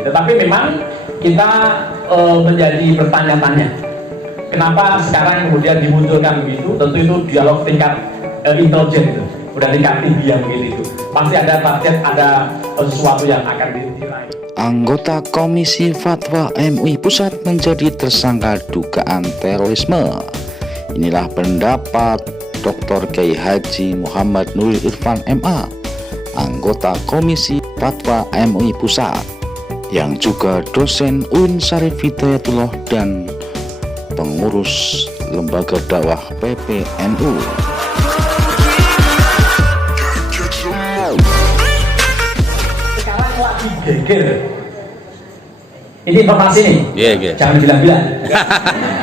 Tetapi memang kita menjadi bertanya-tanya, kenapa sekarang kemudian dimunculkan begitu? Tentu itu dialog tingkat intelijen itu, udah tingkat tinggi yang begitu. Pasti ada target, ada sesuatu yang akan diraih. Anggota Komisi Fatwa MUI Pusat menjadi tersangka dugaan terorisme. Inilah pendapat Dr. Kiai Haji Muhammad Nuril Irfan MA, anggota Komisi Fatwa MUI Pusat, yang juga dosen UIN Syarif Hidayatullah dan pengurus lembaga dakwah PPNU. Sekarang lagi geger. Ini informasi nih. Iya. Jangan bilang-bilang.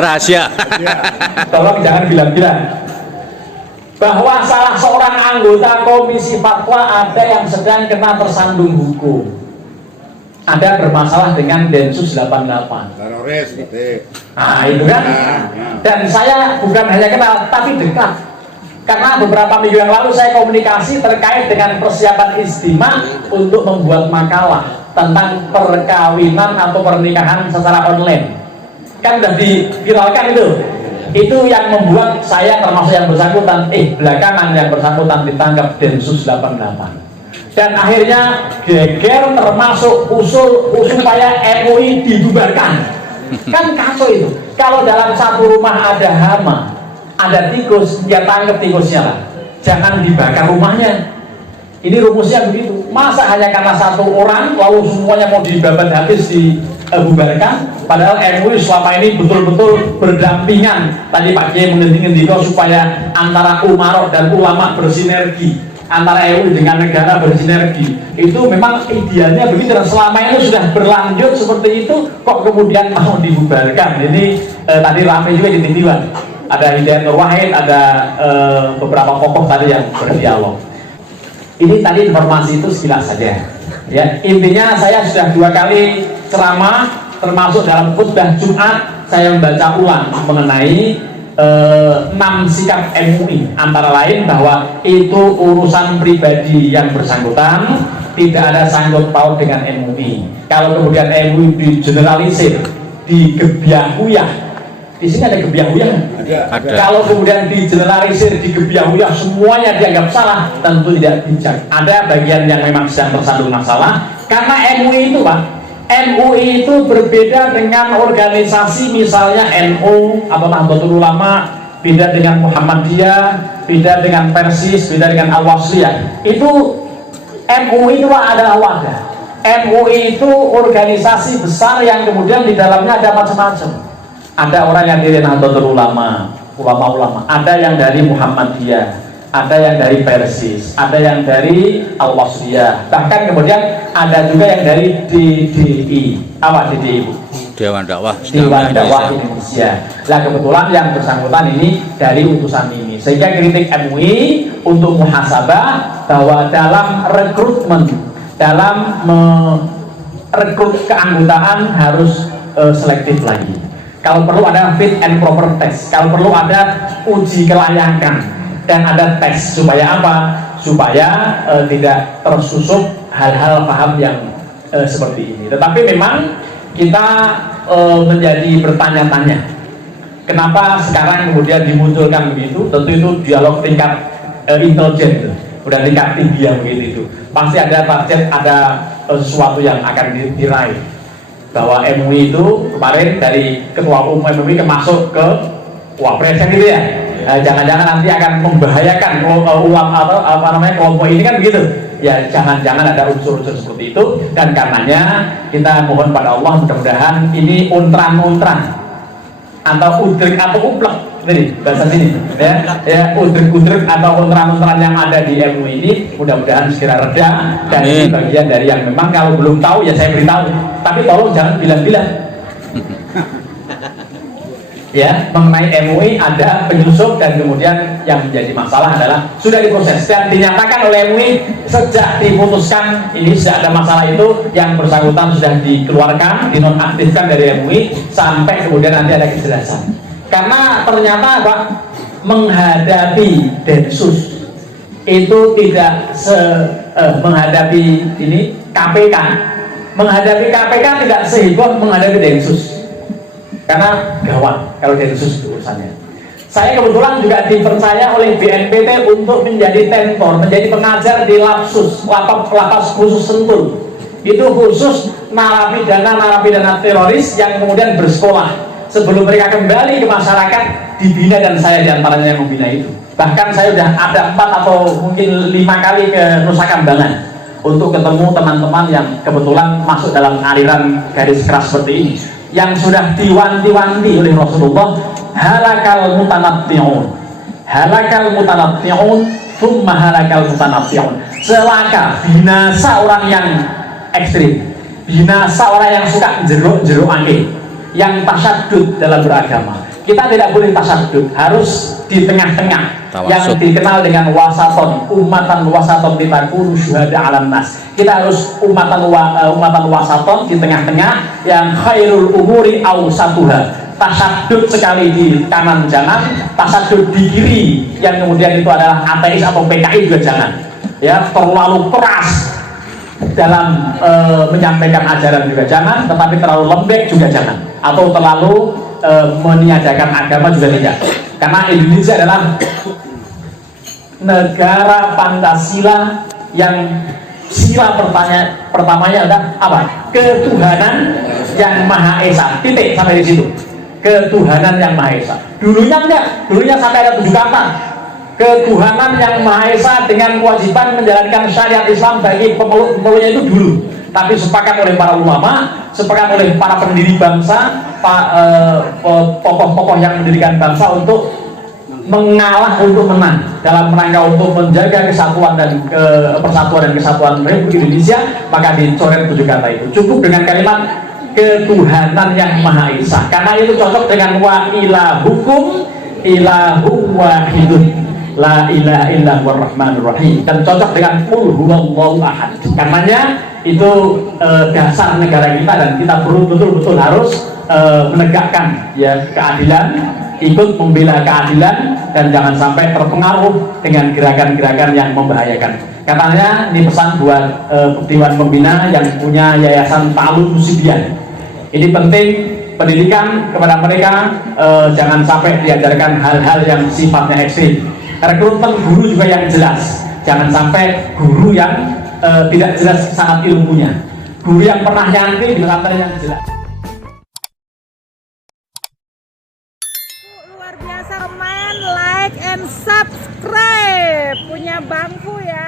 Rahasia. Tolong jangan bilang-bilang. Bahwa salah seorang anggota Komisi Fatwa ada yang sedang kena tersandung hukum. Ada bermasalah dengan Densus 88. Teroris gitu. Nah itu kan. Dan saya bukan hanya kenal, tapi dekat. Karena beberapa minggu yang lalu saya komunikasi terkait dengan persiapan istimewa untuk membuat makalah tentang perkawinan atau pernikahan secara online. Kan sudah diviralkan itu. Itu yang membuat saya termasuk yang bersangkutan, belakangan yang bersangkutan ditangkap Densus 88. Dan akhirnya geger termasuk usul supaya MUI dibubarkan. Kan kacau itu. Kalau dalam satu rumah ada hama, ada tikus, ya tangkap tikusnya lah. Jangan dibakar rumahnya. Ini rumusnya begitu. Masa hanya karena satu orang lalu semuanya mau dibabat habis dibubarkan? Padahal MUI selama ini betul-betul berdampingan. Tadi Pak Kiai mengending-ending supaya antara umarok dan ulama bersinergi, antara MUI dengan negara bersinergi. Itu memang idealnya begitu, dan selama ini sudah berlanjut seperti itu, kok kemudian mau dibubarkan. Jadi tadi ramai juga di TV One. Ada Hidayat Nur Wahid, ada beberapa tokoh tadi yang berdialog. Ini tadi informasi itu sekilas saja. Ya, intinya saya sudah 2 kali ceramah, termasuk dalam khutbah Jumat saya membaca ulang mengenai 6 sikap MUI, antara lain bahwa itu urusan pribadi yang bersangkutan, tidak ada sangkut paut dengan MUI. Kalau kemudian MUI digeneralisir, digebyah-uyah, di sini ada gebyah-uyah. Ada. Kalau kemudian digeneralisir, digebyah-uyah, semuanya dianggap salah, tentu tidak bijak. Ada bagian yang memang sedang tersandung masalah, karena MUI itu Pak, MUI itu berbeda dengan organisasi misalnya NU atau Nahdlatul Ulama, beda dengan Muhammadiyah, beda dengan Persis, beda dengan Al-Wasliyah. Itu MUI itu adalah wadah. MUI itu organisasi besar yang kemudian di dalamnya ada macam-macam. Ada orang yang dari Nahdlatul Ulama, ulama-ulama, ada yang dari Muhammadiyah, ada yang dari Persis, ada yang dari Al-Wasliyah, bahkan kemudian ada juga yang dari DDI. Apa DDI? Dewan Dakwah Indonesia. Nah kebetulan yang bersangkutan ini dari utusan ini, sehingga kritik MUI untuk muhasabah bahwa dalam rekrutmen, dalam merekrut keanggotaan harus selektif lagi. Kalau perlu ada fit and proper test, kalau perlu ada uji kelayakan, dan ada tes. Supaya apa? Supaya tidak tersusup hal-hal paham yang seperti ini. Tetapi memang kita menjadi bertanya-tanya, kenapa sekarang kemudian dimunculkan begitu? Tentu itu dialog tingkat intelijen itu, udah tingkat tinggi yang begitu itu. Pasti ada target, ada sesuatu yang akan diraih. Bahwa MUI itu kemarin dari ketua umum MUI masuk ke wapres kan gitu ya. Jangan-jangan nanti akan membahayakan ulama atau kelompok ini kan begitu. Ya jangan-jangan ada unsur-unsur seperti itu, dan karenanya kita mohon pada Allah mudah-mudahan ini untran-untran atau udrik atau uplek ini bahasa sini ya udrik-udrik atau untran-untran yang ada di MUI ini mudah-mudahan segera reda, dan ini bagian dari yang memang kalau belum tahu ya saya beritahu, tapi tolong jangan bilang-bilang ya mengenai MUI ada penyusup, dan kemudian yang menjadi masalah adalah sudah diproses dan dinyatakan oleh MUI sejak diputuskan ini sejak ada masalah itu yang bersangkutan sudah dikeluarkan, dinonaktifkan dari MUI sampai kemudian nanti ada kejelasan. Karena ternyata Pak, menghadapi Densus itu tidak menghadapi ini KPK menghadapi KPK tidak seheboh menghadapi Densus, karena gawat kalau Densus itu urusannya. Saya kebetulan juga dipercaya oleh BNPT untuk menjadi tentor, menjadi pengajar di Lapsus, lapas khusus Sentul. Itu khusus narapidana teroris yang kemudian bersekolah. Sebelum mereka kembali ke masyarakat, dibina, dan saya diantaranya yang membina itu. Bahkan saya sudah ada 4 atau mungkin 5 kali ke Nusa Kambangan untuk ketemu teman-teman yang kebetulan masuk dalam aliran garis keras seperti ini, yang sudah diwanti-wanti oleh Rasulullah, halakal mutanatti'un, thumma halakal mutanatti'un, celaka, binasa orang yang ekstrim, binasa orang yang suka jeruk angin, yang tasyadud dalam beragama. Kita tidak boleh tasyadud, harus di tengah-tengah, yang dikenal dengan wasaton, umatan wasaton litakunu syuhada 'alan nas. Kita harus umatan wasaton, di tengah-tengah, yang khairul umuri awsatuha. Tasyadud sekali di kanan jangan, tasyadud di kiri yang kemudian itu adalah ateis atau PKI juga jangan. Ya, terlalu keras dalam menyampaikan ajaran juga jangan, tetapi terlalu lembek juga jangan, atau terlalu meniadakan agama juga tidak. Karena Indonesia adalah negara Pancasila yang sila pertamanya adalah apa? Ketuhanan yang Maha Esa. Titik sampai di situ. Ketuhanan yang Maha Esa. Dulunya enggak, dulunya sampai ada 7 kata. Ketuhanan yang Maha Esa dengan kewajiban menjalankan syariat Islam bagi pemeluknya itu dulu. Tapi sepakat oleh para ulama, sepakat oleh para pendiri bangsa, tokoh-tokoh yang mendirikan bangsa untuk mengalah untuk menang dalam rangka untuk menjaga kesatuan dan persatuan dan kesatuan Republik Indonesia. Maka dicoret 7 kata itu. Cukup dengan kalimat ketuhanan yang Maha Esa, karena itu cocok dengan wa ilahukum ilahu wahidun la ilaha illa huwar rahmanur rahim, dan cocok dengan qul huwallahu ahad. Karenanya itu dasar negara kita, dan kita betul-betul harus menegakkan ya keadilan, ikut membela keadilan, dan jangan sampai terpengaruh dengan gerakan-gerakan yang membahayakan. Katanya ini pesan buat Dewan Pembina yang punya Yayasan Ta'alum Musibian. Ini penting pendidikan kepada mereka, jangan sampai diajarkan hal-hal yang sifatnya ekstrim. Rekrutmen guru juga yang jelas, jangan sampai guru yang tidak jelas sangat ilmunya, guru yang pernah nyantri dengan yang jelas. Luar biasa, komen, like, and subscribe punya Bangku ya.